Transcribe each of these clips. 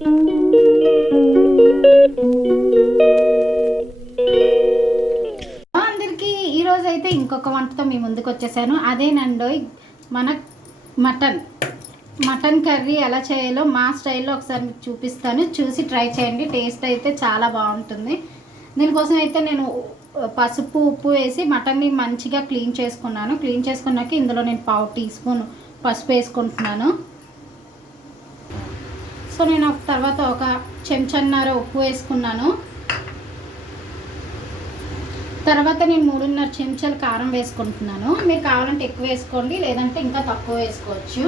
అందరికీ ఈరోజు అయితే ఇంకొక వంటతో మీ ముందుకు వచ్చేసాను. అదేనండి మన మటన్ కర్రీ ఎలా చేయాలో మా స్టైల్లో ఒకసారి మీకు చూపిస్తాను. చూసి ట్రై చేయండి. టేస్ట్ అయితే చాలా బాగుంటుంది. దీనికోసం అయితే నేను పసుపు ఉప్పు వేసి మటన్ని మంచిగా క్లీన్ చేసుకున్నాను. క్లీన్ చేసుకున్నాక ఇందులో నేను 1/2 టీ స్పూన్ పసుపు వేసుకుంటున్నాను. సో నేను తర్వాత ఒక చెంచన్నర ఉప్పు వేసుకున్నాను. తర్వాత నేను 3.5 చెంచాలు కారం వేసుకుంటున్నాను. మీరు కావాలంటే ఎక్కువ వేసుకోండి, లేదంటే ఇంకా తక్కువ వేసుకోవచ్చు.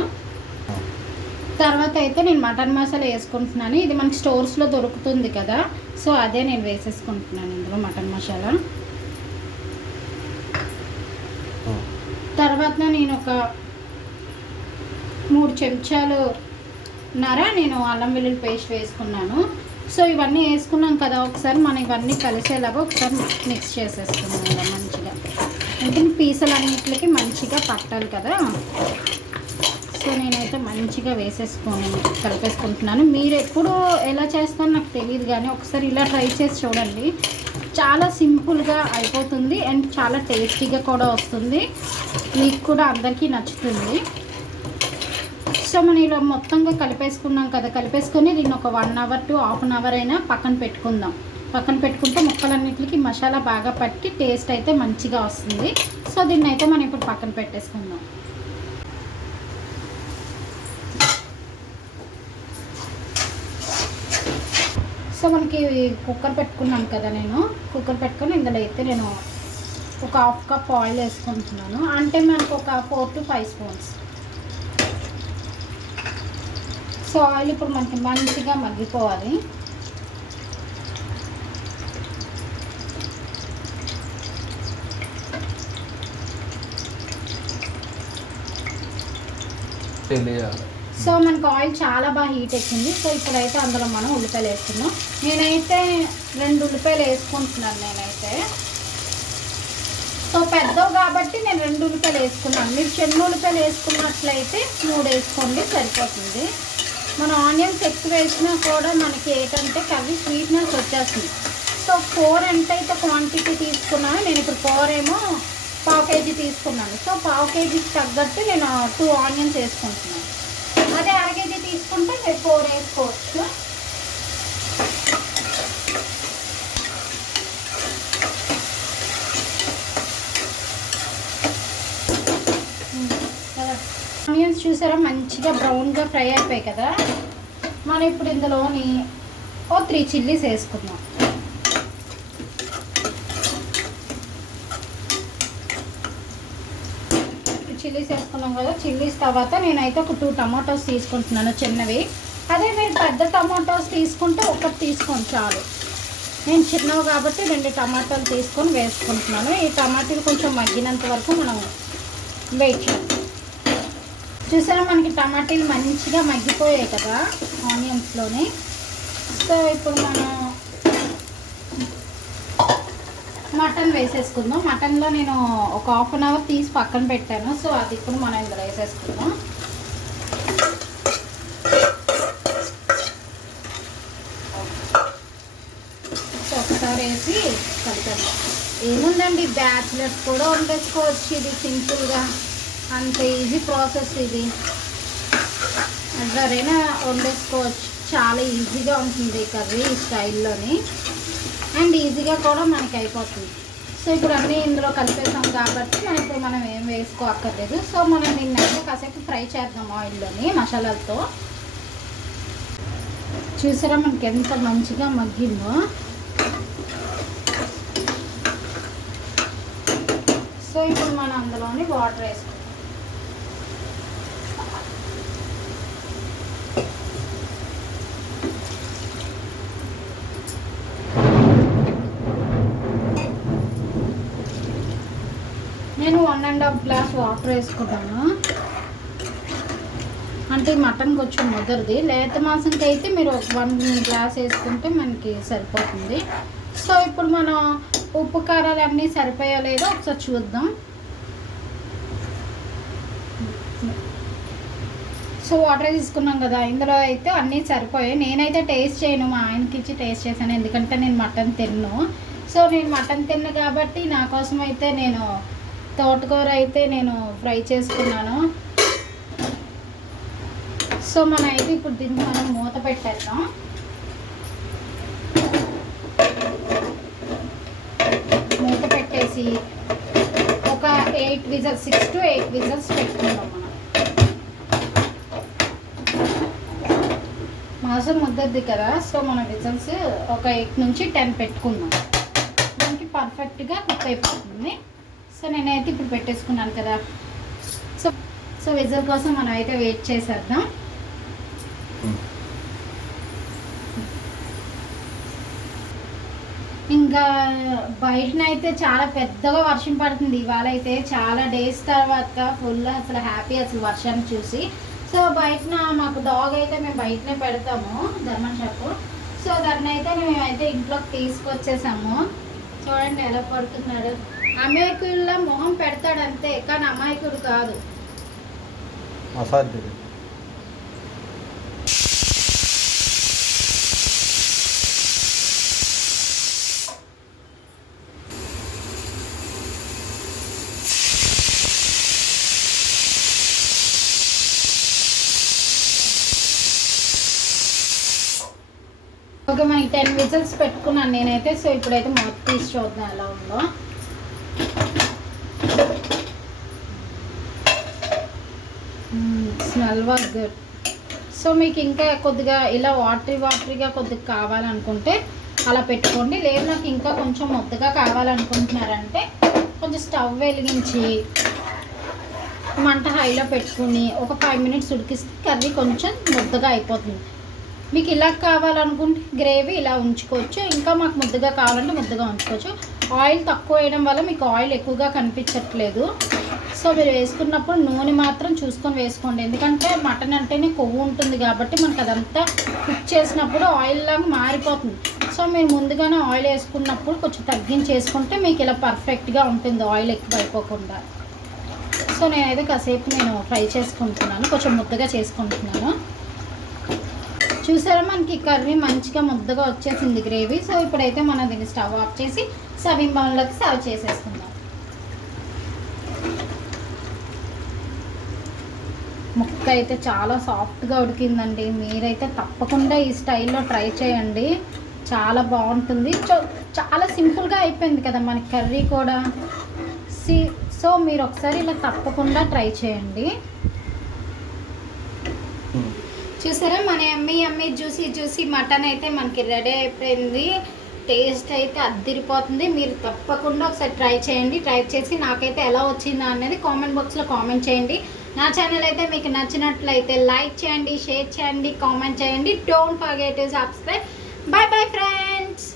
తర్వాత అయితే నేను మటన్ మసాలా వేసుకుంటున్నాను. ఇది మనకి స్టోర్స్లో దొరుకుతుంది కదా, సో అదే నేను వేసేసుకుంటున్నాను ఇందులో మటన్ మసాలా. తర్వాత నేను ఒక 3 చెంచాలు నేను అల్లం వెల్లుల్లి పేస్ట్ వేసుకున్నాను. సో ఇవన్నీ వేసుకున్నాం కదా, ఒకసారి మనం ఇవన్నీ కలిసేలాగా ఒకసారి మిక్స్ చేసేసుకున్నాం ఇలా మంచిగా. అంటే పీసులన్నిటికి మంచిగా పట్టాలి కదా. సో నేనైతే మంచిగా కలిపేసుకుంటున్నాను. మీరు ఎప్పుడు ఎలా చేస్తారో నాకు తెలియదు, కానీ ఒకసారి ఇలా ట్రై చేసి చూడండి. చాలా సింపుల్గా అయిపోతుంది అండ్ చాలా టేస్టీగా కూడా వస్తుంది. మీకు కూడా అందరికీ నచ్చుతుంది. సో మనం ఇలా మొత్తంగా కలిపేసుకున్నాం కదా, కలిపేసుకొని దీన్ని ఒక 1 hour to half an hour అయినా పక్కన పెట్టుకుందాం. పక్కన పెట్టుకుంటే ముక్కలన్నిటికీ మసాలా బాగా పట్టి టేస్ట్ అయితే మంచిగా వస్తుంది. సో దీన్ని అయితే మనం ఇప్పుడు పక్కన పెట్టేసుకుందాం. సో మనకి కుక్కర్ పెట్టుకున్నాను కదా, నేను కుక్కర్ పెట్టుకొని ఇందులో అయితే నేను ఒక 1/2 కప్ ఆయిల్ వేసుకుంటున్నాను. అంటే మనకు ఒక 4 to 5 స్పూన్స్. సో ఆయిల్ ఇప్పుడు మనకి మంచిగా మగ్గిపోవాలి. సో మనకు ఆయిల్ చాలా బాగా హీట్ ఎక్కింది. సో ఇప్పుడైతే అందులో మనం ఉల్లిపాయలు వేసుకున్నాం. నేనైతే 2 ఉల్లిపాయలు వేసుకుంటున్నాను నేనైతే. సో పెద్దవి కాబట్టి నేను 2 ఉల్లిపాయలు వేసుకున్నాను. మీరు చిన్న ఉల్లిపాయలు వేసుకున్నట్లయితే 3 వేసుకోండి, సరిపోతుంది. మనం ఆనియన్స్ ఎక్కువ వేసినా కూడా మనకి ఏంటంటే కర్రీ స్వీట్నెస్ వచ్చేస్తుంది. సో 4 ఎంతైతే క్వాంటిటీ తీసుకున్నాను, నేను ఇప్పుడు 4 ఏమో 1/2 kg తీసుకున్నాను. సో 1/2 kgకి తగ్గట్టు నేను 2 ఆనియన్స్ వేసుకుంటున్నాను. అదే 1/2 kg తీసుకుంటే మీరు 4 వేసుకోవచ్చు. ఆనియన్స్ చూసారా మంచిగా బ్రౌన్గా ఫ్రై అయిపోయాయి కదా. మనం ఇప్పుడు ఇందులోని 3 చిల్లీస్ వేసుకుందాం. చిల్లీస్ వేసుకున్నాం కదా, చిల్లీస్ తర్వాత నేనైతే ఒక 2 టమాటోస్ తీసుకుంటున్నాను చిన్నవి. అదే మీరు పెద్ద టమాటోస్ తీసుకుంటే ఒకటి తీసుకోండి చాలు. నేను చిన్నవి కాబట్టి 2 టమాటాలు తీసుకొని వేసుకుంటున్నాను. ఈ టమాటాలు కొంచెం మగ్గినంత వరకు మనం వెయిట్ చేయాలి. చూసారా మనకి టమాటాలు మంచిగా మగ్గిపోయాయి కదా ఆనియన్స్లోని. సో ఇప్పుడు మనం మటన్ వేసేసుకుందాం. మటన్లో నేను ఒక 1/2 an hour తీసి పక్కన పెట్టాను. సో అది ఇప్పుడు మనం ఇందులో వేసేసుకుందాం. సో ఒకసారి వేసి కలిపేద్దాం. ఏముందండి, బ్యాచిలర్స్ కూడా వండేసుకోవచ్చు. ఇది సింపుల్గా అంత ఈజీ ప్రాసెస్. ఇది ఎవరైనా వండేసుకోవచ్చు. చాలా ఈజీగా ఉంటుంది కర్రీ ఈ స్టైల్లోని, అండ్ ఈజీగా కూడా మనకి అయిపోతుంది. సో ఇప్పుడు అన్నీ ఇందులో కలిపేసాం కాబట్టి మనం ఏం వేసుకోక్కర్లేదు. సో మనం దీన్ని అయితే కాసేపు ఫ్రై చేద్దాం ఆయిల్లోని మసాలాలతో. చూసారా మనకి ఎంత మంచిగా మగ్గిందో. సో ఇప్పుడు మనం అందులోని వాటర్ వేసుకుంటాం. నేను 1.5 గ్లాస్ వాటర్ వేసుకున్నాను. అంటే మటన్ కొంచెం ముదరది. లేత మాంసంకి అయితే మీరు 1 గ్లాస్ వేసుకుంటే మనకి సరిపోతుంది. సో ఇప్పుడు మనం ఉప్పు కారాలు అన్నీ సరిపోయా లేదో ఒకసారి చూద్దాం. సో సో వాటర్ తీసుకున్నాం కదా, ఇందులో అయితే అన్నీ సరిపోయాయి. నేనైతే టేస్ట్ చేయను, మా ఆయనకి ఇచ్చి టేస్ట్ చేశాను, ఎందుకంటే నేను మటన్ తిన్ను. సో నేను మటన్ తిన్ను కాబట్టి నా కోసం అయితే నేను తోటకూర అయితే నేను ఫ్రై చేసుకున్నాను. సో మనం అయితే ఇప్పుడు దీన్ని మనం మూత పెట్టేద్దాం. మూత పెట్టేసి ఒక 8 విజిల్స్ 6 to 8 విజిల్స్ పెట్టుకుందాం. మనం మాసం ముద్దద్ది కదా, సో మన విజిల్స్ ఒక 8 నుంచి 10 పెట్టుకుందాం. మనకి పర్ఫెక్ట్గా కుక్ అయిపోతుంది. సో నేనైతే ఇప్పుడు పెట్టేసుకున్నాను కదా. సో విజిల్ కోసం మనం అయితే వెయిట్ చేసేద్దాం. ఇంకా బయటనైతే చాలా పెద్దగా వర్షం పడుతుంది ఇవాళ అయితే, చాలా డేస్ తర్వాత ఫుల్ అసలు హ్యాపీ అసలు వర్షాన్ని చూసి. సో బయటన మాకు డాగ్ అయితే మేము బయటనే పెడతాము, జర్మన్ షెపర్డ్. సో దాన్ని అయితే మేమైతే ఇంట్లోకి తీసుకొచ్చేసాము. చూడండి ఎలా పడుతున్నాడు. అమాయకుల్లో మొహం పెడతాడు అంతే, కానీ అమాయకుడు కాదు. ఓకే, మనకి 10 విజిల్స్ పెట్టుకున్నాను నేనైతే. సో ఇప్పుడైతే మూత తీసి చూద్దాం ఎలా ఉందో. Smell was good. సో మీకు ఇంకా కొద్దిగా ఇలా వాటరీగా కొద్దిగా కావాలనుకుంటే అలా పెట్టుకోండి. లేదు నాకు ఇంకా కొంచెం ముద్దగా కావాలనుకుంటున్నారంటే కొంచెం స్టవ్ వెలిగించి మంట హైలో పెట్టుకుని ఒక 5 మినిట్స్ ఉడికిస్తే కర్రీ కొంచెం ముద్దగా అయిపోతుంది. మీకు ఇలా కావాలనుకుంటే గ్రేవీ ఇలా ఉంచుకోవచ్చు, ఇంకా మాకు ముద్దగా కావాలంటే ముద్దగా ఉంచుకోవచ్చు. ఆయిల్ తక్కువ వేయడం వల్ల మీకు ఆయిల్ ఎక్కువగా కనిపించట్లేదు. సో మీరు వేసుకున్నప్పుడు నూనె మాత్రం చూసుకొని వేసుకోండి, ఎందుకంటే మటన్ అంటేనే కొవ్వు ఉంటుంది కాబట్టి మనకు అదంతా కుక్ చేసినప్పుడు ఆయిల్ లాగా మారిపోతుంది. సో మీరు ముందుగానే ఆయిల్ వేసుకున్నప్పుడు కొంచెం తగ్గించేసుకుంటే మీకు ఇలా పర్ఫెక్ట్గా ఉంటుంది, ఆయిల్ ఎక్కువ అయిపోకుండా. సో నేనైతే కాసేపు ఫ్రై చేసుకుంటున్నాను, కొంచెం ముద్దగా చేసుకుంటున్నాను. చూసారా మనకి కర్రీ మంచిగా ముద్దగా వచ్చేసింది గ్రేవీ. సో ఇప్పుడైతే మనం దీన్ని స్టవ్ ఆఫ్ చేసి సర్వింగ్ బౌల్లోకి సర్వ్ చేసేసుకుందాం. ముక్క అయితే చాలా సాఫ్ట్గా ఉడికిందండి. మీరైతే తప్పకుండా ఈ స్టైల్లో ట్రై చేయండి, చాలా బాగుంటుంది. చాలా సింపుల్గా అయిపోయింది కదా మనకి కర్రీ కూడా. సో మీరు ఒకసారి ఇలా తప్పకుండా ట్రై చేయండి. చూసారా మన యమ్మీ జ్యూసీ మటన్ అయితే మనకి రెడీ అయిపోయింది. టేస్ట్ అయితే అద్దిరిపోతుంది. మీరు తప్పకుండా ఒకసారి ట్రై చేయండి. ట్రై చేసి నాకైతే ఎలా వచ్చిందా అనేది కామెంట్ బాక్స్లో కామెంట్ చేయండి. నా ఛానల్ అయితే మీకు నచ్చినట్లయితే లైక్ చేయండి, షేర్ చేయండి, కామెంట్ చేయండి. Don't forget to subscribe. Bye friends.